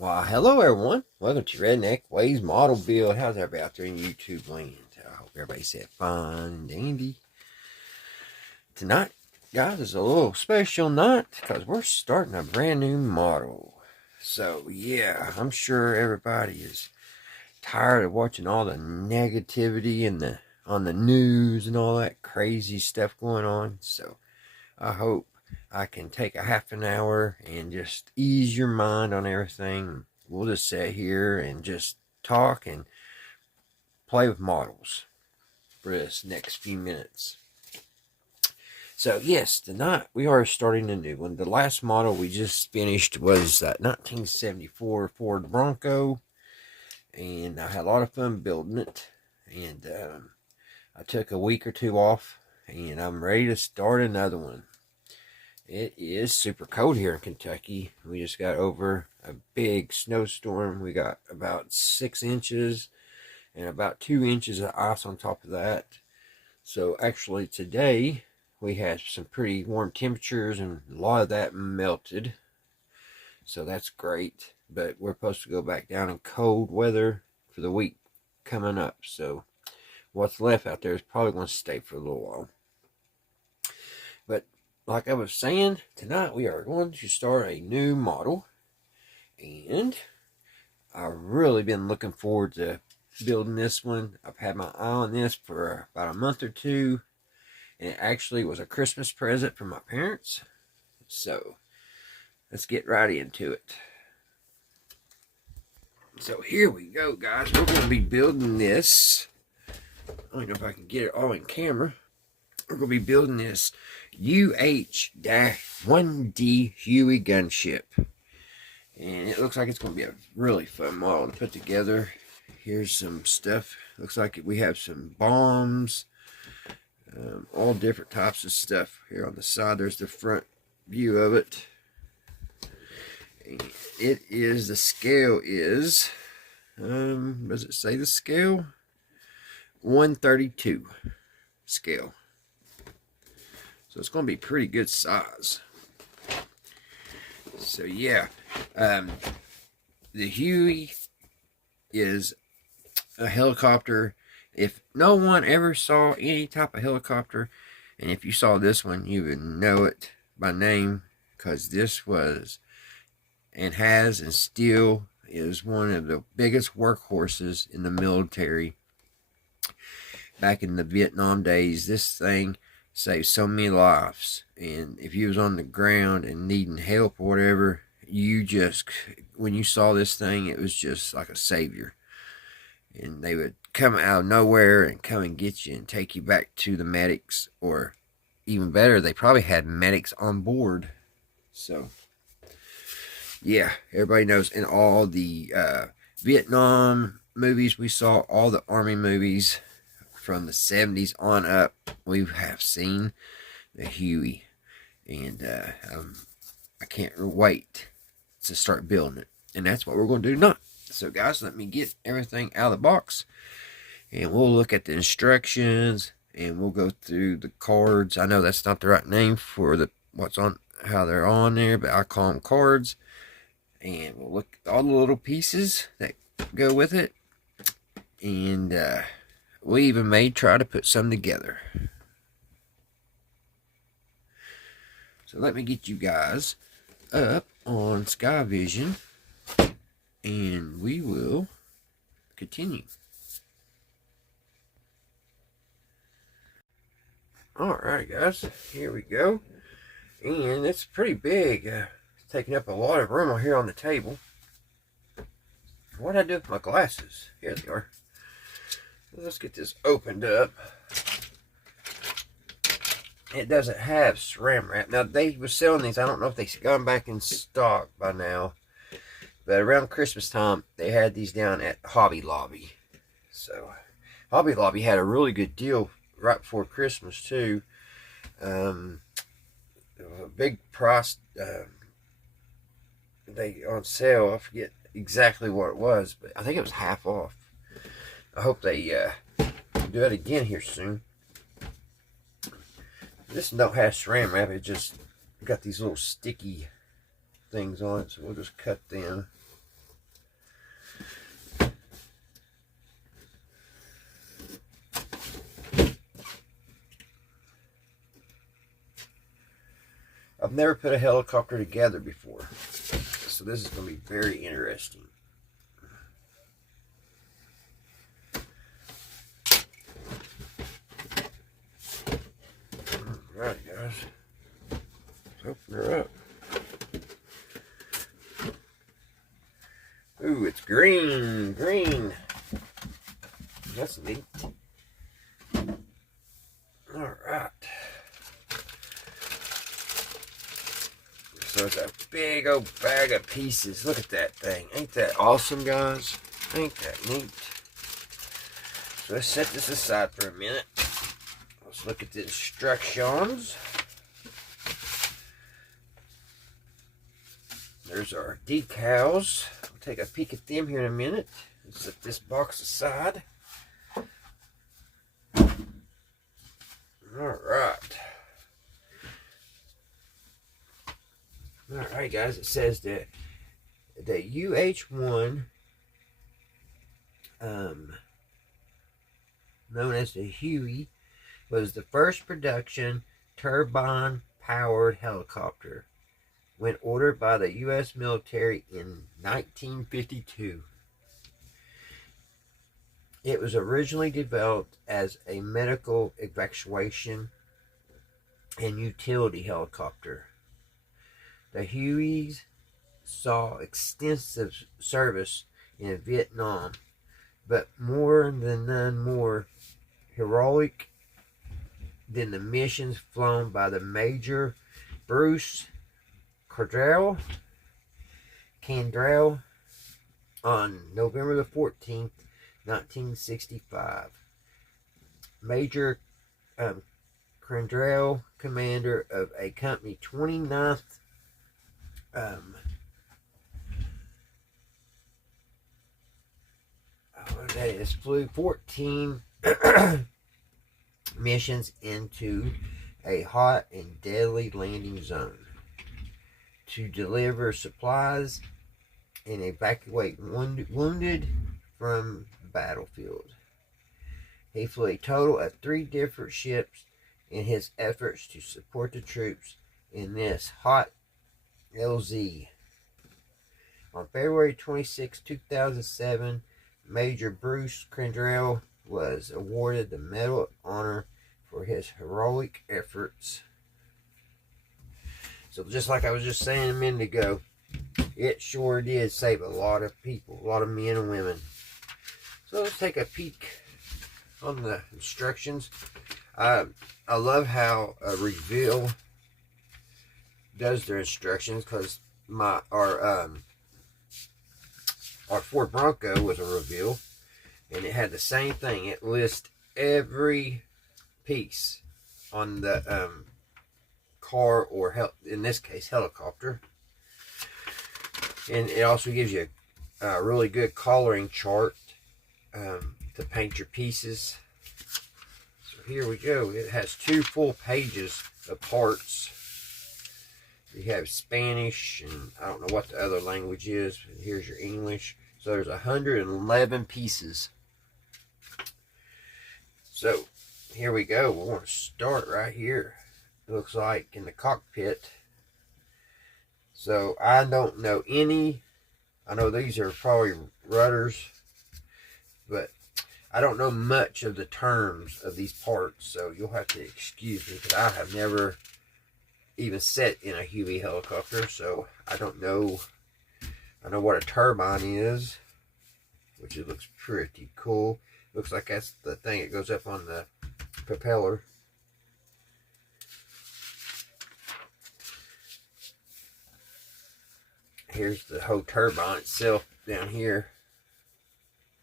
Well, hello everyone. Welcome to Redneck Ways model build. How's everybody out there in YouTube land? I hope everybody's had fun and dandy. Tonight, guys, is a little special night because we're starting a brand new model. So, yeah, I'm sure everybody is tired of watching all the negativity and on the news and all that crazy stuff going on. So, I hope I can take a half an hour and just ease your mind on everything. We'll just sit here and just talk and play with models for this next few minutes. So yes, tonight we are starting a new one. The last model we just finished was 1974 Ford Bronco, and I had a lot of fun building it. And I took a week or two off, and I'm ready to start another one. It is super cold here in Kentucky. We just got over a big snowstorm. We got about 6 inches and about 2 inches of ice on top of that. So actually today we had some pretty warm temperatures and a lot of that melted. So that's great. But we're supposed to go back down in cold weather for the week coming up. So what's left out there is probably going to stay for a little while. But like I was saying, tonight we are going to start a new model, and I've really been looking forward to building this one. I've had my eye on this for about a month or two, and it actually was a Christmas present from my parents. So let's get right into it. So here we go, guys. We're going to be building this. I don't know if I can get it all in camera. We're going to be building this UH-1D HUEY gunship. And it looks like it's going to be a really fun model to put together. Here's some stuff. Looks like we have some bombs. All different types of stuff. Here on the side, there's the front view of it. And it is, the scale is, does it say the scale? 132 scale. So it's going to be pretty good size. So yeah, the Huey is a helicopter. If no one ever saw any type of helicopter, and if you saw this one, you would know it by name, because this was and has and still is one of the biggest workhorses in the military. Back in the Vietnam days, this thing saved so many lives. And if you was on the ground and needing help or whatever, you just, when you saw this thing, it was just like a savior. And they would come out of nowhere and come and get you and take you back to the medics, or even better, they probably had medics on board. So yeah, everybody knows in all the Vietnam movies we saw, all the Army movies from the 70s on up, we have seen the Huey. And I can't wait to start building it. And that's what we're going to do tonight. So guys, let me get everything out of the box, and we'll look at the instructions, and we'll go through the cards. I know that's not the right name for the what's on, how they're on there, but I call them cards. And we'll look at all the little pieces that go with it, and we even may try to put some together. So let me get you guys up on Sky Vision, and we will continue. Alright guys, here we go. And it's pretty big. It's taking up a lot of room here on the table. What did I do with my glasses? Here they are. Let's get this opened up. It doesn't have saran wrap. Now, they were selling these. I don't know if they've gone back in stock by now. But around Christmas time, they had these down at Hobby Lobby. So, Hobby Lobby had a really good deal right before Christmas, too. A big price. They on sale. I forget exactly what it was, but I think it was half off. I hope they do it again here soon. This don't have saran wrap. It just got these little sticky things on it, so we'll just cut them. I've never put a helicopter together before, so this is going to be very interesting. Alright guys, let's open her up. Ooh, it's green, green. That's neat. Alright. So it's a big old bag of pieces. Look at that thing. Ain't that awesome, guys? Ain't that neat? So let's set this aside for a minute. Let's look at the instructions. There's our decals. We'll take a peek at them here in a minute. Let's set this box aside. Alright. Alright guys, it says that the UH-1, known as the Huey, was the first production turbine-powered helicopter when ordered by the U.S. military in 1952. It was originally developed as a medical evacuation and utility helicopter. The Hueys saw extensive service in Vietnam, but more than none more heroic than the missions flown by the Major Bruce Candrell on November the 14th, 1965. Major Candrell, commander of a company 29th flew 14 missions into a hot and deadly landing zone to deliver supplies and evacuate wounded from the battlefield. He flew a total of 3 different ships in his efforts to support the troops in this hot LZ. On February 26, 2007, Major Bruce Candrell was awarded the Medal of Honor for his heroic efforts. So just like I was just saying a minute ago, it sure did save a lot of people, a lot of men and women. So let's take a peek on the instructions. I love how a reveal does their instructions, because our Ford Bronco was a reveal, and it had the same thing. It lists every piece on the car, or in this case helicopter, and it also gives you a really good coloring chart to paint your pieces. So here we go. It has 2 full pages of parts. You have Spanish, and I don't know what the other language is. Here's your English. So there's 111 pieces. So here we go. We're going to start right here. It looks like in the cockpit. So I don't know any. I know these are probably rudders, but I don't know much of the terms of these parts. So you'll have to excuse me, because I have never even sat in a Huey helicopter, so I don't know. I know what a turbine is, which it looks pretty cool. Looks like that's the thing that goes up on the propeller. Here's the whole turbine itself down here,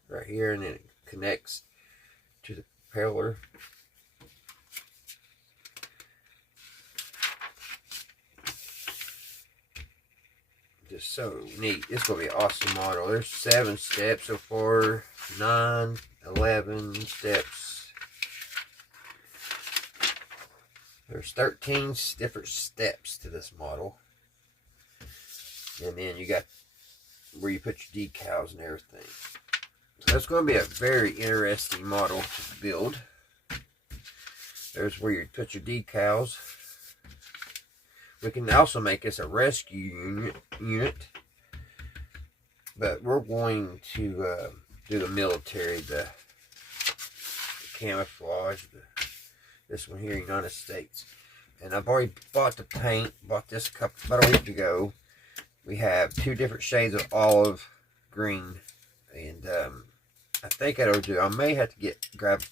right here, and then it connects to the propeller. Just so neat. It's going to be an awesome model. There's 7 steps so far. 9, 11 steps. There's 13 different steps to this model. And then you got where you put your decals and everything. So that's going to be a very interesting model to build. There's where you put your decals, We can also make this a rescue unit. But we're going to do the military, the camouflage, this one here, United States. And I've already bought the paint, bought this about a week ago. We have 2 different shades of olive green. And I think that'll do. I may have to grab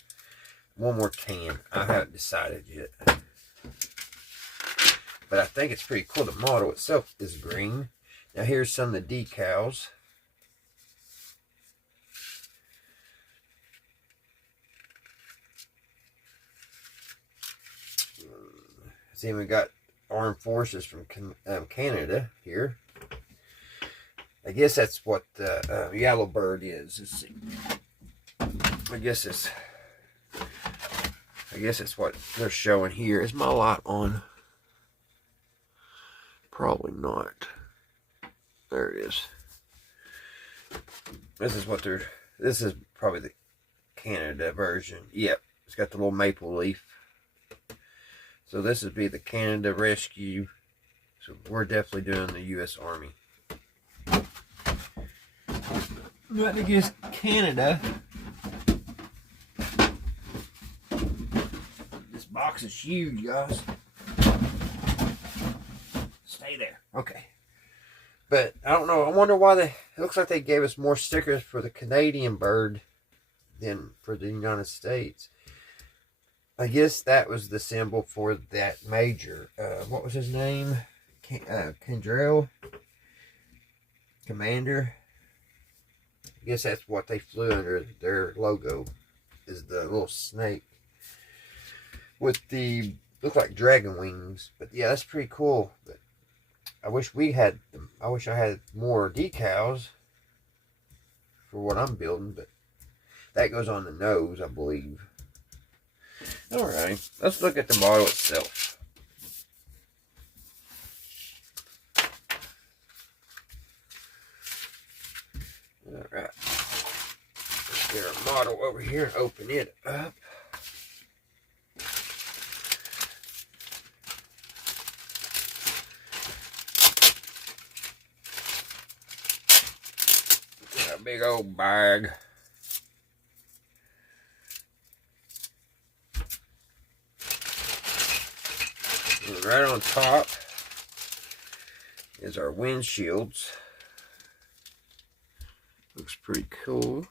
one more can. I haven't decided yet. But I think it's pretty cool. The model itself is green. Now here's some of the decals. See, we got Armed Forces from Canada here. I guess that's what the yellow bird is. Let's see. I guess it's what they're showing here. Is my light on? Probably not. There it is. This is probably the Canada version. Yep, it's got the little maple leaf. So this would be the Canada Rescue. So we're definitely doing the U.S. Army. Nothing against Canada. This box is huge, guys. Stay there. Okay. But I don't know. I wonder why it looks like they gave us more stickers for the Canadian bird than for the United States. I guess that was the symbol for that major. What was his name? Kendrell? Commander? I guess that's what they flew under. Their logo is the little snake with the, look like dragon wings. But yeah, that's pretty cool. But I wish we had them. I wish I had more decals for what I'm building. But that goes on the nose, I believe. Alright, let's look at the model itself. Alright, let's get our model over here and open it up. Got a big old bag. Right on top is our windshields. Looks pretty cool.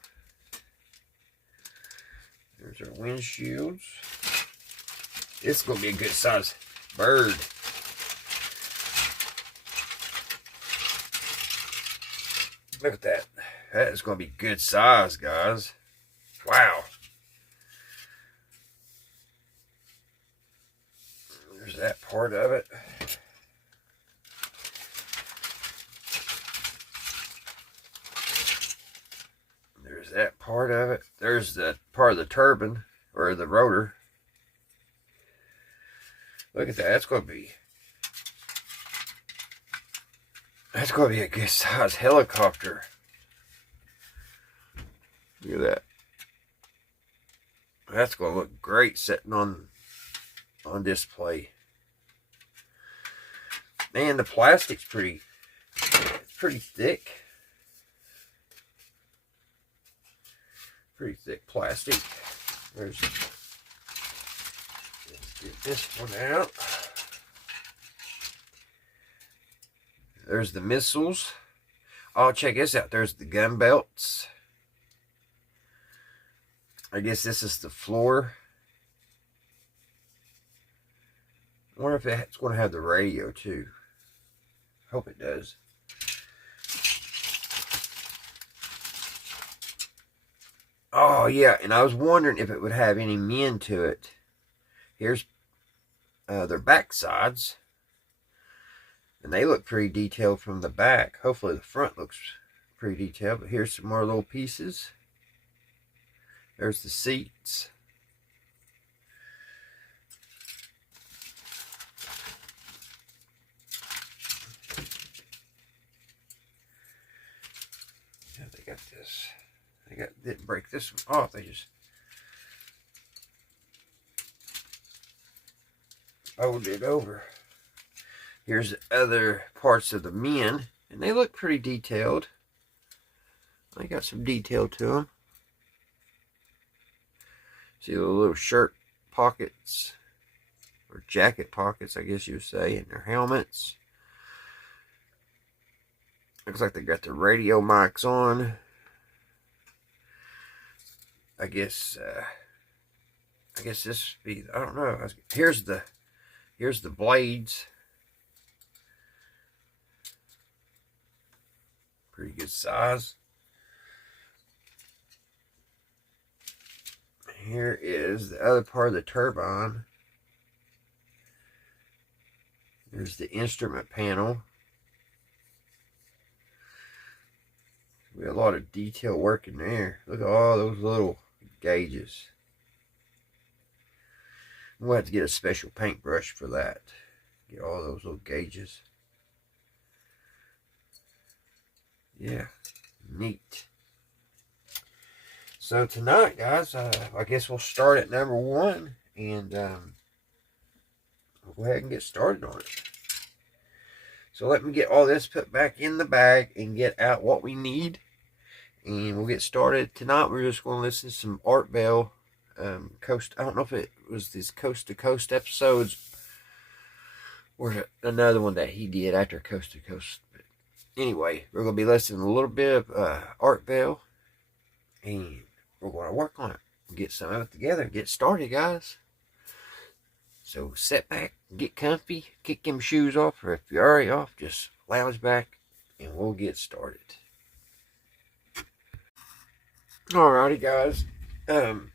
There's our windshields. It's going to be a good size bird. Look at that. That is going to be good size, guys. Wow. There's that part of it. There's that part of it. There's the part of the turbine or the rotor. Look at that. That's going to be a good size helicopter. Look at that. That's going to look great sitting on display. Man, the plastic's pretty thick. Pretty thick plastic. Let's get this one out. There's the missiles. Oh, check this out. There's the gun belts. I guess this is the floor. I wonder if it's going to have the radio too. Hope it does. Oh yeah, and I was wondering if it would have any men to it. Here's their back sides. And they look pretty detailed from the back. Hopefully the front looks pretty detailed. But here's some more little pieces. There's the seats. Yeah, they got this. Didn't break this one off. They just folded it over. Here's the other parts of the men, and they look pretty detailed. They got some detail to them. See the little shirt pockets, or jacket pockets, I guess you would say, and their helmets. Looks like they got the radio mics on. I guess this would be, I don't know. Here's the blades. Pretty good size. Here is the other part of the turbine. There's the instrument panel. We have a lot of detail work in there. Look at all those little gauges. We'll have to get a special paintbrush for that. Get all those little gauges. Yeah, neat. So tonight, guys, I guess we'll start at number 1, and we'll go ahead and get started on it. So let me get all this put back in the bag and get out what we need, and we'll get started. Tonight we're just going to listen to some Art Bell Coast. I don't know if it was this Coast to Coast episodes or another one that he did after Coast to Coast. But anyway, we're going to be listening to a little bit of Art Bell, and we're going to work on it. Get some of it together. Get started, guys. So sit back, get comfy, kick them shoes off, or if you're already off, just lounge back, and we'll get started. Alrighty, guys. Getting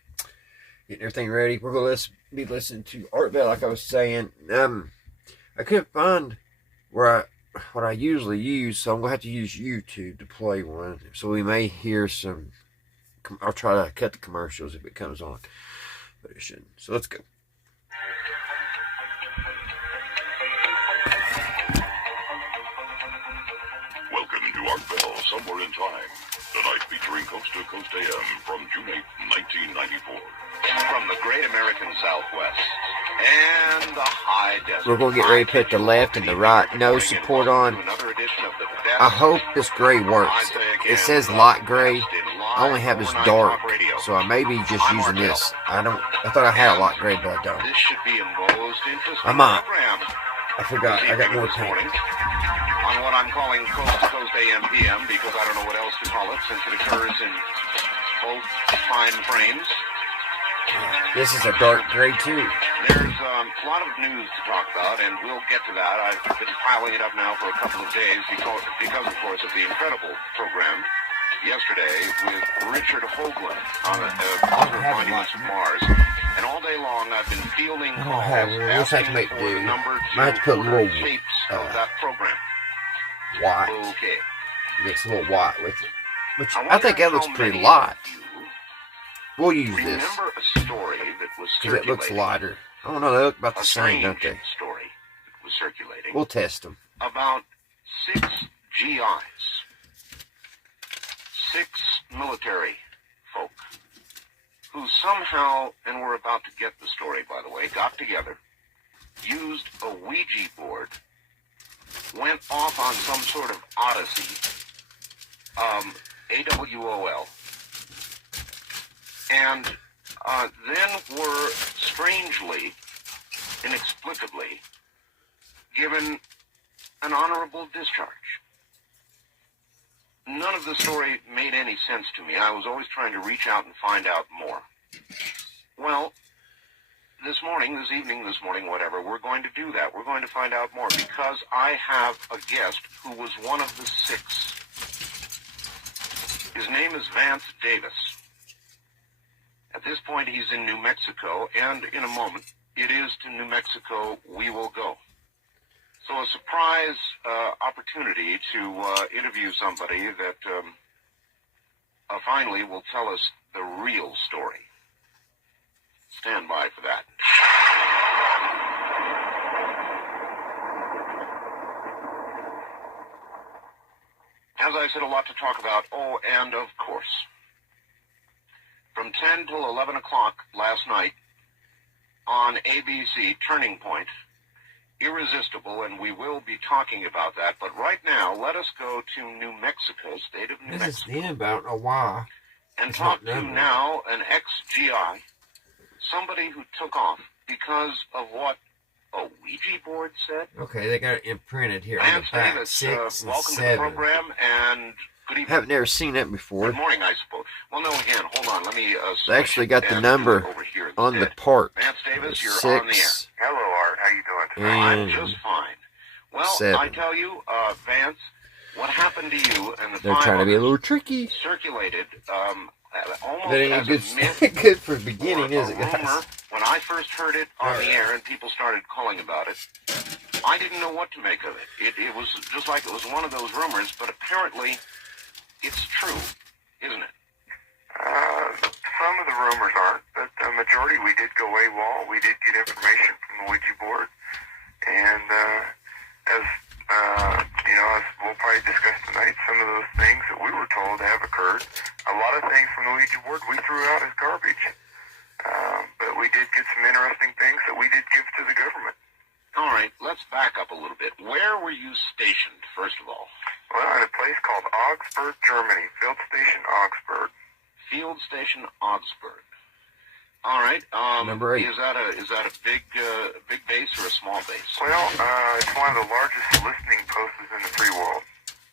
everything ready. We're going to be listening to Art Bell, like I was saying. I couldn't find what I usually use, so I'm going to have to use YouTube to play one. So we may hear some. I'll try to cut the commercials if it comes on, but it shouldn't. So let's go. Welcome to Art Bell, Somewhere in Time. Tonight featuring Coast to Coast AM from June 8, 1994. From the great American Southwest and the high desert. We're going to get ready to put the left and the right nose support on. I hope this gray works. It says light gray. I only have this dark, so I may be just using this. I thought I had a light gray, but I don't. This should be a most interesting I might. program. I forgot. I got more paint. On what I'm calling Coast to Coast AM PM, because I don't know what else to call it, since it occurs in both time frames. This is a dark gray too. There's a lot of news to talk about, and we'll get to that. I've been piling it up now for a couple of days because of course, of the incredible program yesterday with Richard Hoagland on Monuments of Mars. And all day long, I've been fielding calls asking for the number two shapes of that program. White. Okay. Mix a little white with it. Which I think that looks pretty light. We'll use this. Remember a story that was because it looks lighter. I don't know, they look about the same, don't they? Story that was circulating. We'll test them. About 6 GIs, 6 military folk, who somehow, and we're about to get the story, by the way, got together, used a Ouija board, went off on some sort of odyssey, AWOL, and then were strangely, inexplicably, given an honorable discharge. None of the story made any sense to me. I was always trying to reach out and find out more. Well, this evening, whatever, we're going to do that. We're going to find out more because I have a guest who was one of the 6. His name is Vance Davis. At this point, he's in New Mexico, and in a moment, it is to New Mexico we will go. So a surprise opportunity to interview somebody that finally will tell us the real story. Stand by for that. As I said, a lot to talk about. Oh, and of course, from 10 till 11 o'clock last night on ABC, Turning Point, irresistible, and we will be talking about that. But right now, let us go to New Mexico, state of New This Mexico. is the end, but I don't know why. And It's talk not to numbered. now an ex-GI, somebody who took off because of what a Ouija board said. Okay, they got it imprinted here on the Vance back. Davis, 6 and welcome 7. to the program, and good evening. Haven't never seen that before. Good morning, I suppose. Well, no, again, hold on. Let me They actually got the number over here on the instead. part. Vance Davis, you're 6 on the air. Hello, Art. How you doing tonight? I'm and just fine. Well, 7. I tell you, Vance, what happened to you and the They're 5 trying to be a others little tricky. circulated almost That as ain't a myth good, good for the or beginning, a is it, rumor. guys? When I first heard it on the air and people started calling about it, I didn't know what to make of it. It was just like it was one of those rumors, but apparently it's true, isn't it? Some of the rumors aren't, but the majority we did go AWOL. We did get information from the Ouija board, and as as we'll probably discuss tonight, some of those things that we were told have occurred. A lot of things from the Ouija board we threw out as garbage, but we did get some interesting things that we did give to the government. All right, let's back up a little bit. Where were you stationed, first of all? Well, in a place called Augsburg, Germany, Field Station Augsburg. Field Station Augsburg. All right. Number 8. Is that a big base or a small base? Well, it's one of the largest listening posts in the free world.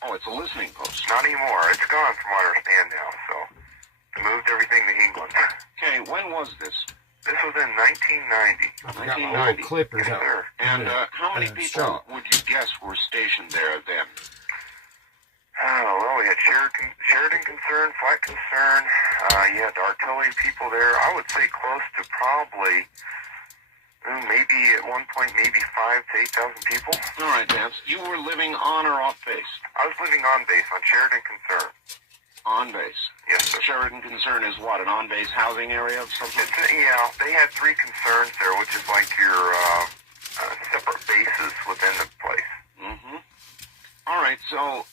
Oh, it's a listening post. Not anymore. It's gone from what I understand now, so they moved everything to England. Okay, when was this? This was in 1990. I forgot my little clippers Yes, out. sir. And how many people shot. would you guess were stationed there then? Oh, well, we had Sheridan Concern, Flight Concern. You had artillery people there. I would say close to probably, maybe at one point, maybe 5,000 to 8,000 people. All right, Vance. You were living on or off base? I was living on base on Sheridan Concern. On base. Yes, sir. Sheridan Concern is what, an on-base housing area of some sort? Yeah, they had 3 concerns there, which is like your separate bases within the place. Mm-hmm. All right, so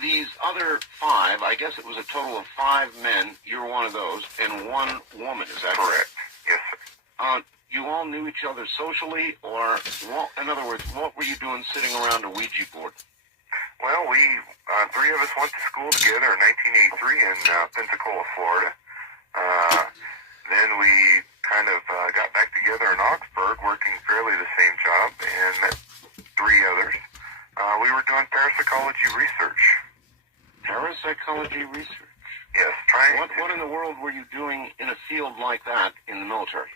these other 5, I guess it was a total of 5 men, you're one of those, and 1 woman, is that Correct. Yes, sir. You all knew each other socially, or, in other words, what were you doing sitting around a Ouija board? Well, we 3 of us went to school together in 1983 in Pensacola, Florida. Then we kind of got back together in Augsburg, working fairly the same job, and met 3 others. We were doing parapsychology research. Parapsychology research? Yes, trying What in the world were you doing in a field like that in the military?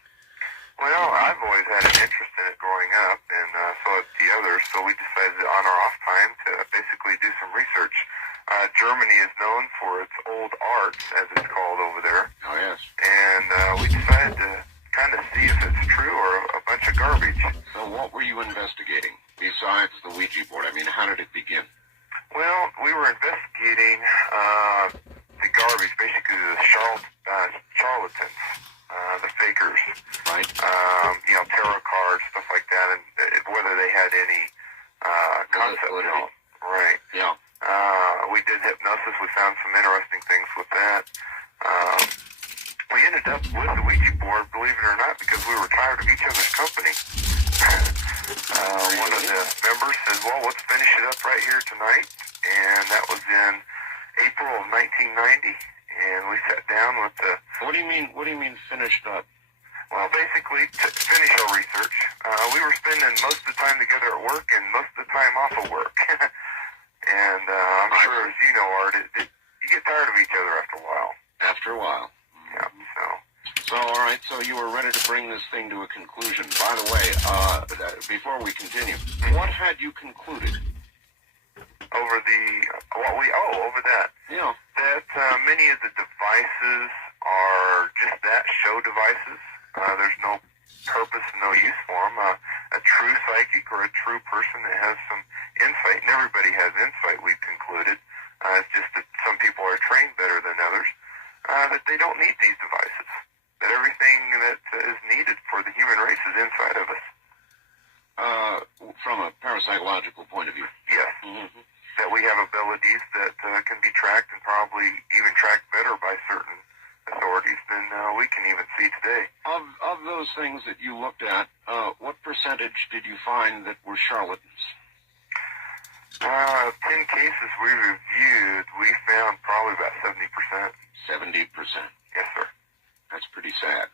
Well, I've always had an interest in it growing up, and so had the others, so we decided on our off time to basically do some research. Germany is known for its old arts, as it's called over there. Oh, yes. And we decided to kind of see if it's true or a bunch of garbage. So what were you investigating besides the Ouija board? I mean, how did it begin? Well, we were investigating the garbage, basically the charlatans, the fakers, Right. Tarot cards, stuff like that, and whether they had any concept. Validity. Right. Yeah. We did hypnosis. We found some interesting things with that. We ended up with the Ouija board, believe it or not, because we were tired of each other's company. One of the members said, well, let's finish it up right here tonight. And that was in April of 1990. And we sat down with the... What do you mean finished up? Well, basically, to finish our research, we were spending most of the time together at work and most of the time off of work. And I'm sure, as you know, Art, you get tired of each other after a while. After a while. Yeah, So, all right, so you were ready to bring this thing to a conclusion. By the way, before we continue, what had you concluded? over that. Yeah. That many of the devices are just that, show devices. There's no purpose and no use for them. A true psychic or a true person that has some insight, and everybody has insight, we've concluded. It's just that some people are trained better than others, that they don't need these devices. That everything that is needed for the human race is inside of us. From a parapsychological point of view. Yes. Mm-hmm. That we have abilities that can be tracked and probably even tracked better by certain authorities than we can even see today. Of those things that you looked at, what percentage did you find that were charlatans? 10 cases we reviewed, we found probably about 70%. 70%. Yes, sir. That's pretty sad.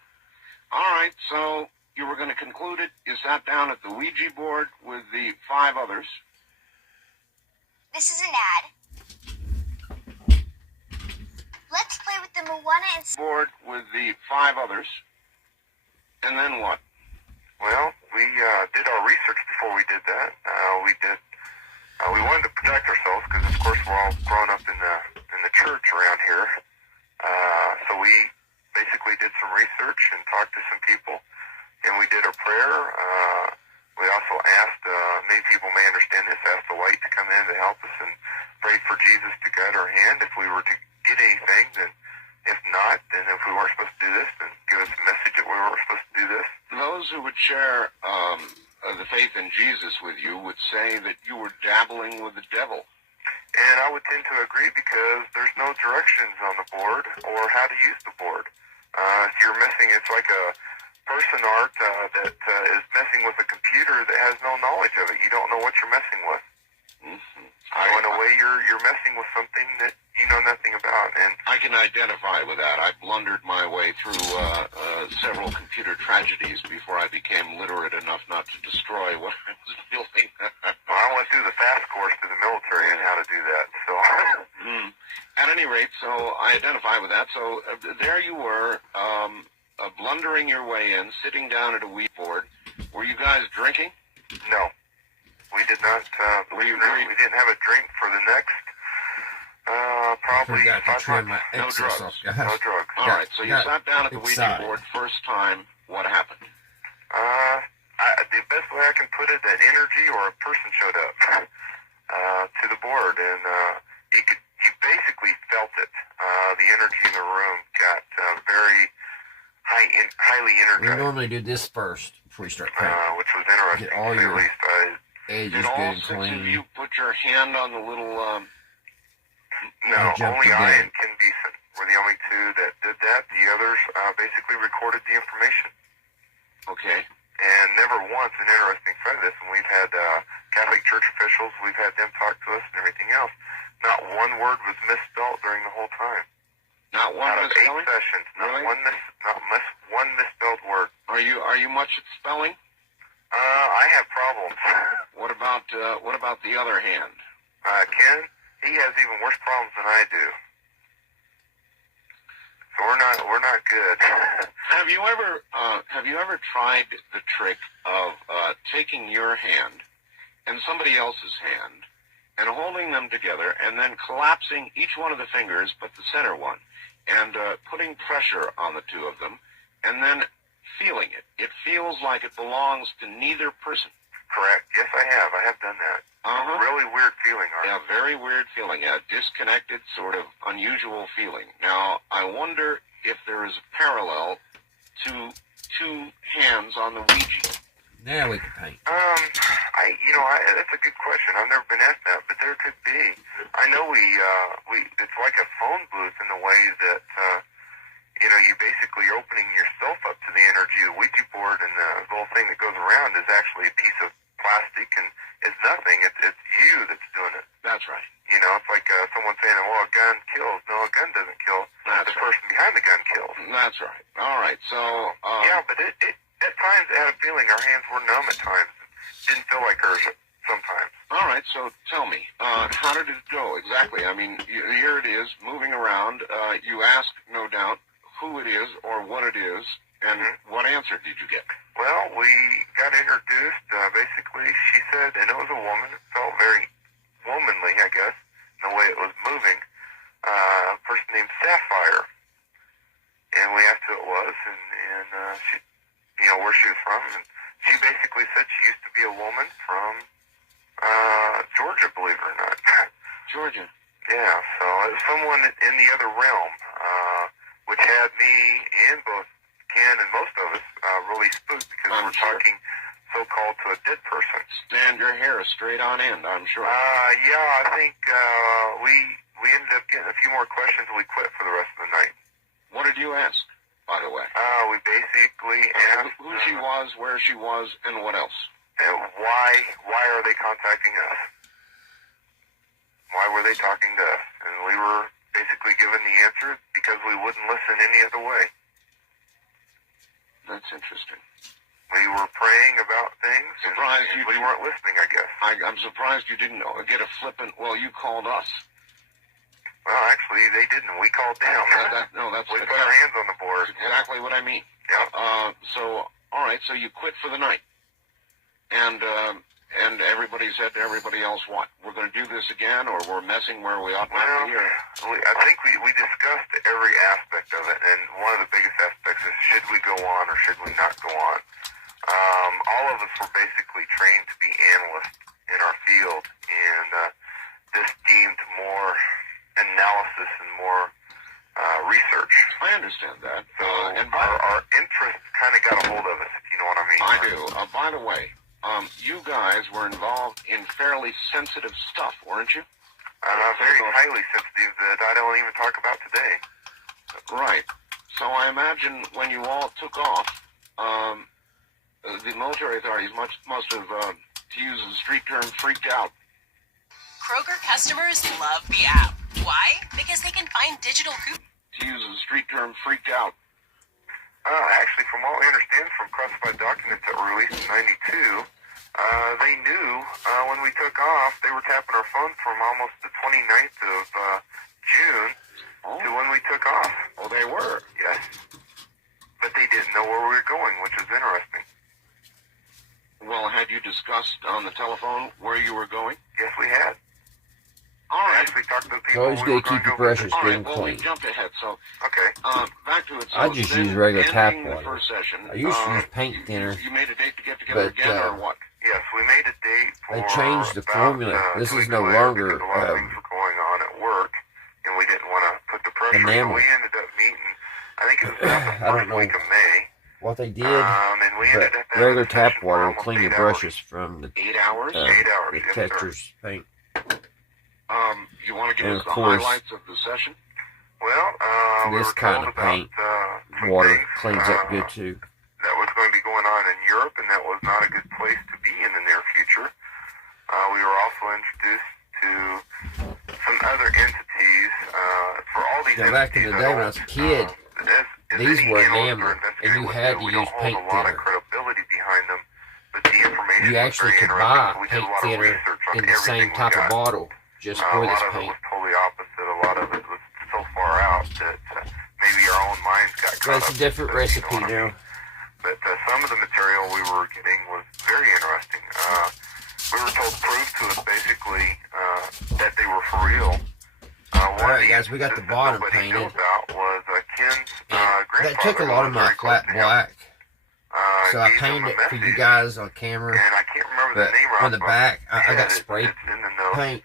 All right, so you were going to conclude it. You sat down at the Ouija board with the 5 others. This is an ad. Let's play with the Moana and... Board with the 5 others. And then what? Well, we did our research before we did that. We wanted to protect ourselves because, of course, we're all grown up in the church around here. So we basically did some research and talked to some people, and we did a prayer. We also asked, many people may understand this, asked the light to come in to help us and prayed for Jesus to guide our hand if we were to get anything. Then if not, then if we weren't supposed to do this, then give us a message that we weren't supposed to do this. Those who would share the faith in Jesus with you would say that you were dabbling with the devil. And I would tend to agree because there's no directions on the board or how to use the board. If you're messing, it's like a person art that is messing with a computer that has no knowledge of it. You don't know what you're messing with. Mm-hmm. So in a way, you're messing with something that you know nothing about. And I can identify with that. I blundered my way through several computer tragedies before I became literate enough not to destroy what I was building. well, I went through the fast course through the military and how to do that. So At any rate, so I identify with that. So there you were, blundering your way in, sitting down at a Ouija board. Were you guys drinking? no, we did not. Were you we didn't have a drink for the next probably Forgot to 5 trim my months. No excess drugs. off, guys. No drugs. All right, so you sat down at the Ouija excited. board first time. What happened? The best way I can put it, that energy or a person showed up to the board, and you basically felt it. The energy in the room got very highly We energized, normally do this first before we start praying. which was interesting Get all to say your the least. Edges Did good all and 6 of clean. you put your hand on the little... No, jumped only the I gun. and Ken Beeson were the only 2 that did that. The others basically recorded the information. Okay. And never once, an interesting side of this, and we've had Catholic Church officials, we've had them talk to us and everything else, not one word was misspelled during the whole time. Not one Out of 8 misspelling? sessions, not Really? one misspelled word. Are you much at spelling? I have problems. What about the other hand? Ken, he has even worse problems than I do. So we're not good. Have you ever tried the trick of taking your hand and somebody else's hand and holding them together and then collapsing each one of the fingers but the center one and putting pressure on the 2 of them and then feeling it? It feels like it belongs to neither person. Correct. Yes, I have. I have done that. Uh-huh. Really weird feeling, Yeah, very weird feeling. A disconnected, sort of unusual feeling. Now, I wonder if there is a parallel to 2 hands on the Ouija. Now we can paint. That's a good question. I've never been asked that, but there could be. I know it's like a phone booth in the way that, you basically are opening yourself up to the energy. The Ouija board and the little thing that goes around is actually a piece of plastic, and it's nothing. It's you that's doing it. That's right. It's like someone saying, well, a gun kills. No, a gun doesn't kill. That's The right. person behind the gun kills. That's right. All right, so... Yeah, but it at times I had a feeling our hands were numb at times. Didn't feel like hers sometimes. All right, so tell me, how did it go exactly? I mean, here it is, moving around. You asked, no doubt, who it is or what it is, and what answer did you get? Well, we got introduced. Basically, she said, and it was a woman. It felt very womanly, I guess, in the way it was moving. A person named Sapphire. And we asked who it was, and she, where she was from. And she basically said she used to be a woman from Georgia, believe it or not. Georgia. Yeah, so it was someone in the other realm, which had me and both Ken and most of us really spooked because I'm we're sure. talking so-called to a dead person. Stand your hair straight on end, I'm sure. Yeah, I think we ended up getting a few more questions and we quit for the rest of the night. What did you ask? by the way? We basically asked who she was, where she was, and what else? And why are they contacting us? Why were they talking to us? And we were basically given the answer because we wouldn't listen any other way. That's interesting. We were praying about things, Surprised and you we weren't listening, I guess. I'm surprised you didn't get a flippant, well, you called us. Well, actually, they didn't. We called them. We put our hands on the board. That's exactly what I mean. Yeah. So, all right, so you quit for the night. And everybody said to everybody else, what? We're going to do this again, or we're messing where we ought not to be? I think we discussed every aspect of it, and one of the biggest aspects is should we go on or should we not go on? All of us were basically trained to be analysts in our field, and this deemed more analysis and more research. I understand that. So and our interests kind of got a hold of us, if you know what I mean. I do. By the way, you guys were involved in fairly sensitive stuff, weren't you? Very highly sensitive that I don't even talk about today. Right. So I imagine when you all took off, the military authorities must have, to use the street term, freaked out. Kroger customers love the app. Why? Because they can find digital coupons. To use the street term, freaked out. Actually, from what we understand from classified documents that were released in '92, they knew when we took off, they were tapping our phone from almost the 29th of June to when we took off. Oh, they were? Yes. But they didn't know where we were going, which was interesting. Well, had you discussed on the telephone where you were going? Yes, we had. All I right. actually talked to the people. Always we were gotta keep going your to go brushes visit. All good right, and well, we clean. jumped ahead, so Okay. back to it. So I just then use regular tap ending water. The first session, I used to use paint thinner, You made a date to get together but, again, or what? Yes, we made a date for they changed the about, formula. This 2 is weeks no later longer because a lot of things were going on at work, and we didn't want to put the pressure. enamel. So we ended up meeting, I think it was about the I don't first know week of May. what they did, And we ended but up having regular a tap session for water will almost clean your 8 hours. brushes from the 8 hours? 8 hours, the yes, sir. textures paint. You want to give And us of the course, highlights of the session? Well, we This were kind told of about paint some water things, cleans up good too. that was going to be going on in Europe, and that was not a good place to be in the near future. We were also introduced to some other entities. For all these Now, back in the day when I was a kid, these were enamel, and you had to use paint a lot of thinner. credibility behind them, but the information You was actually very could interesting. buy We did a paint lot of thinner research on in the same everything we type of got. bottle just A for lot this of it paint. was totally opposite. A lot of it was so far out that maybe our own minds got But caught it's up a different with it, you recipe know what I now. mean? But some of the material we were getting was very interesting. We were told, proved to us basically that they were for real. Alright guys, we got the bottom nobody knew painted. about was Ken's And grandfather. that took a lot of who was my very close flat to him. black. So I Gave him painted a it for you message, guys on camera. and I can't remember But the name on the off back, I my got head. spray It's in the notes. paint,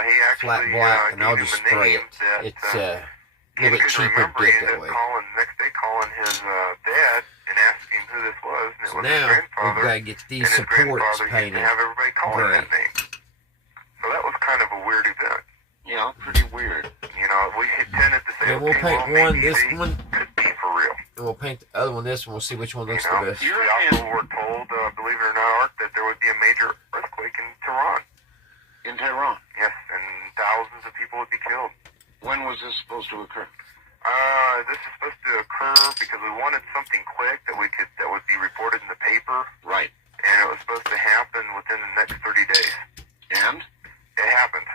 He actually flat black, and I'll gave just him a spray name it. that, It's Ken a little bit couldn't cheaper to remember. do He it ended that up way. next day calling his dad and asking him who this was, and it So was his now, grandfather. we've got to get And these his supports grandfather used to painted have everybody call him gray. that name. So that was kind of a weird event. Yeah, pretty weird. You know, we tended to say, And we'll okay, paint well, one, maybe this they one, could be for real. and we'll paint the other one, this one. We'll see which one looks You know, the best. we also were told, believe it or not, Art, that there would be a major earthquake in Tehran. In Tehran. Yes, and thousands of people would be killed. When was this supposed to occur? This is supposed to occur because we wanted something quick that would be reported in the paper, Right. and it was supposed to happen within the next 30 days. And? It happened.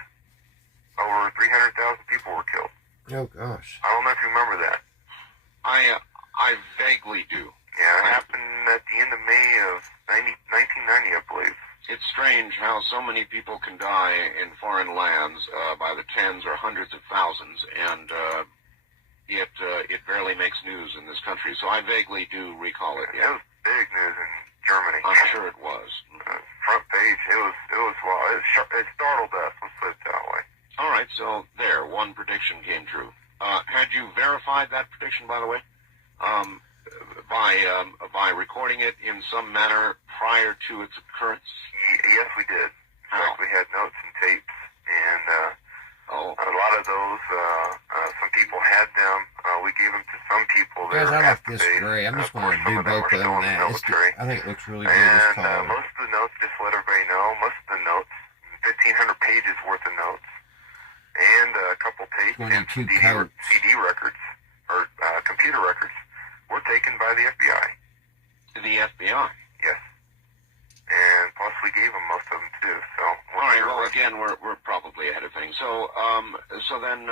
Over 300,000 people were killed. Oh gosh. I don't know if you remember that. I vaguely do. Yeah, it happened at the end of May of 1990, I believe. It's strange how so many people can die in foreign lands by the tens or hundreds of thousands, and it barely makes news in this country. So I vaguely do recall it. It Yeah, was big news in Germany. I'm sure it was. Front page. It was well. It startled us. Let's put it that way. All right, so there, one prediction came true. Had you verified that prediction, by the way, by recording it in some manner prior to its occurrence? Yes, we did. In fact, we had notes and tapes, and Oh, a lot of those, some people had them. We gave them to some people that Guys, are I like at the this base. gray. I'm just Of going course, to some do of them both are of still them in the now. military. I think it looks really good, this And color. most of the notes, just to let everybody know, most of the notes, 1,500 pages worth of notes, and a couple tapes and CD records, or computer records, were taken by the FBI. The FBI. Yes. And plus we gave them most of them too. So all right. Well, again, we're probably ahead of things. So then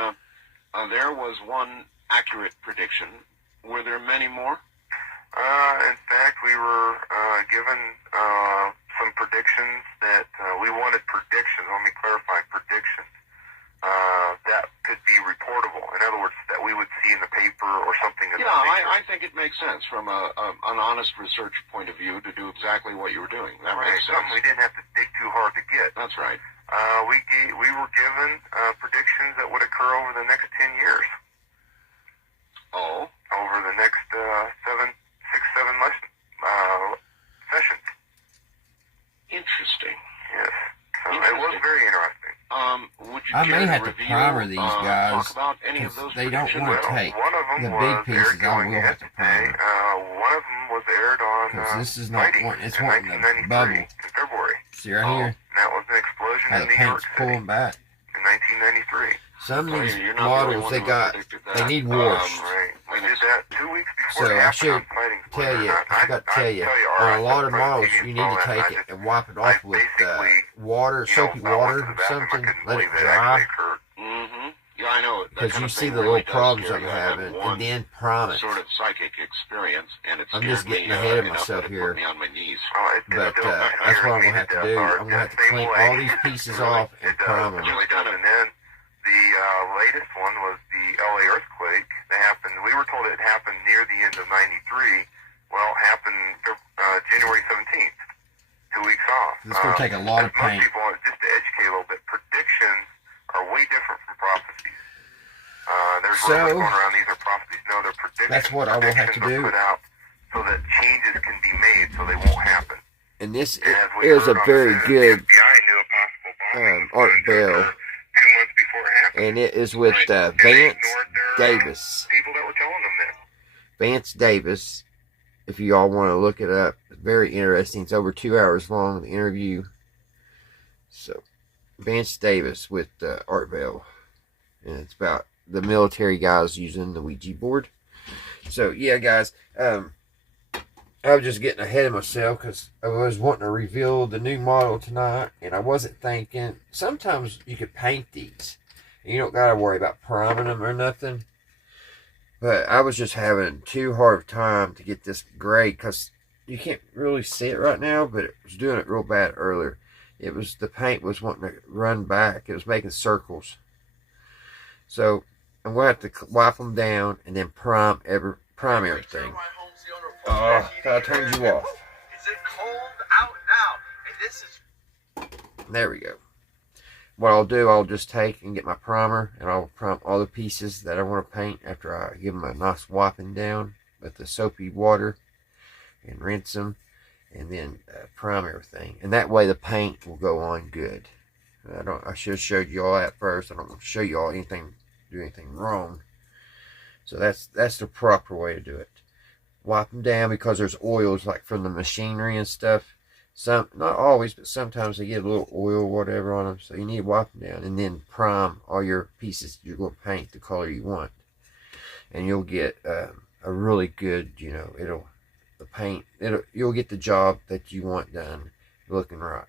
there was one accurate prediction. Were there many more? In fact, we were given some predictions that we wanted predictions. Let me clarify predictions. That could be reportable. In other words, that we would see in the paper or something. Yeah, I think it makes sense from an honest research point of view to do exactly what you were doing. That makes sense. Something we didn't have to dig too hard to get. That's right. We were given predictions that would occur over the next 10 years. Oh. Over the next 7 sessions. Interesting. Yes. So it was very interesting. Would you I care may to have to review, primer these guys, talk about any of those they don't predictions? want to take one of them the was big pieces. aired I going will have to primer. one of them was aired on Because this is not Fighting wanting, it's in wanting the 1993 bubble. in February. See right here? And that was an explosion How in the New York paint's City pulling back. in 1993. Some of these You're not the only models one they who got, predicted they that. need washed. Right. We did that 2 weeks before So it I happened should on Fighting. tell you, I forgot to tell you, all right, on a lot of so I'm models trying to you need to install that, take it and wipe it off with basically, water, soapy I went water to the or bathroom, I something, couldn't let it believe that dry. actually occurred. Mm-hmm. Yeah, I know. Because you see the little problems I'm having, and then prime it. Sort of psychic experience, and it I'm scared just getting me, ahead of enough myself that it here. put me on my knees. But that's what I'm going to have to do. I'm going to have to clean all these pieces off and prime them. Really does. And then the latest one was the LA earthquake that happened. We were told it happened near the end of '93. Well, it happened January 17th, 2 weeks off. It's going to take a lot of paint. Most people, just to educate a little bit, predictions are way different from prophecies. There's rumors going around these are prophecies. No, they're predictions. That's what I will have to do. Put out so that changes can be made so they won't happen. And this And is a very good the FBI knew a possible bombing Art was going to Bell. occur 2 months before it happened. And it is with And they Vance ignored their, Davis. people that were telling them that. Vance Davis, if you all want to look it up, it's very interesting. It's over 2 hours long, the interview. So, Vance Davis with Art Bell. And it's about the military guys using the Ouija board. So, yeah, guys. I was just getting ahead of myself because I was wanting to reveal the new model tonight. And I wasn't thinking. Sometimes you could paint these. And you don't got to worry about priming them or nothing. But I was just having too hard of time to get this gray because you can't really see it right now, but it was doing it real bad earlier. It was, the paint was wanting to run back. It was making circles. So I'm going to have to wipe them down and then prime everything. Oh, I turned you off. Is it cold out now? And this is... There we go. What I'll do, I'll just take and get my primer, and I'll prime all the pieces that I want to paint after I give them a nice wiping down with the soapy water and rinse them, and then prime everything. And that way the paint will go on good. I should have showed you all that first. I don't want to show you all do anything wrong. So that's the proper way to do it. Wipe them down because there's oils like from the machinery and stuff. Some, not always, but sometimes they get a little oil or whatever on them. So you need to wipe them down and then prime all your pieces you're going to paint the color you want. And you'll get a really good, you'll get the job that you want done looking right.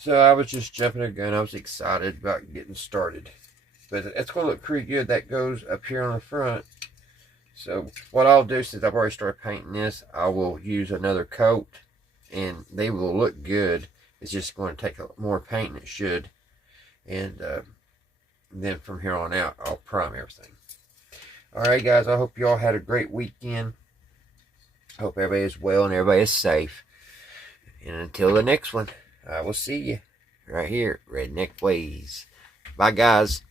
So I was just jumping the gun. I was excited about getting started. But it's going to look pretty good. That goes up here on the front. So what I'll do, since I've already started painting this, I will use another coat. And they will look good. It's just going to take more paint than it should. And then from here on out, I'll prime everything. Alright guys, I hope you all had a great weekend. I hope everybody is well and everybody is safe. And until the next one, I will see you right here, Redneck Ways. Bye, guys.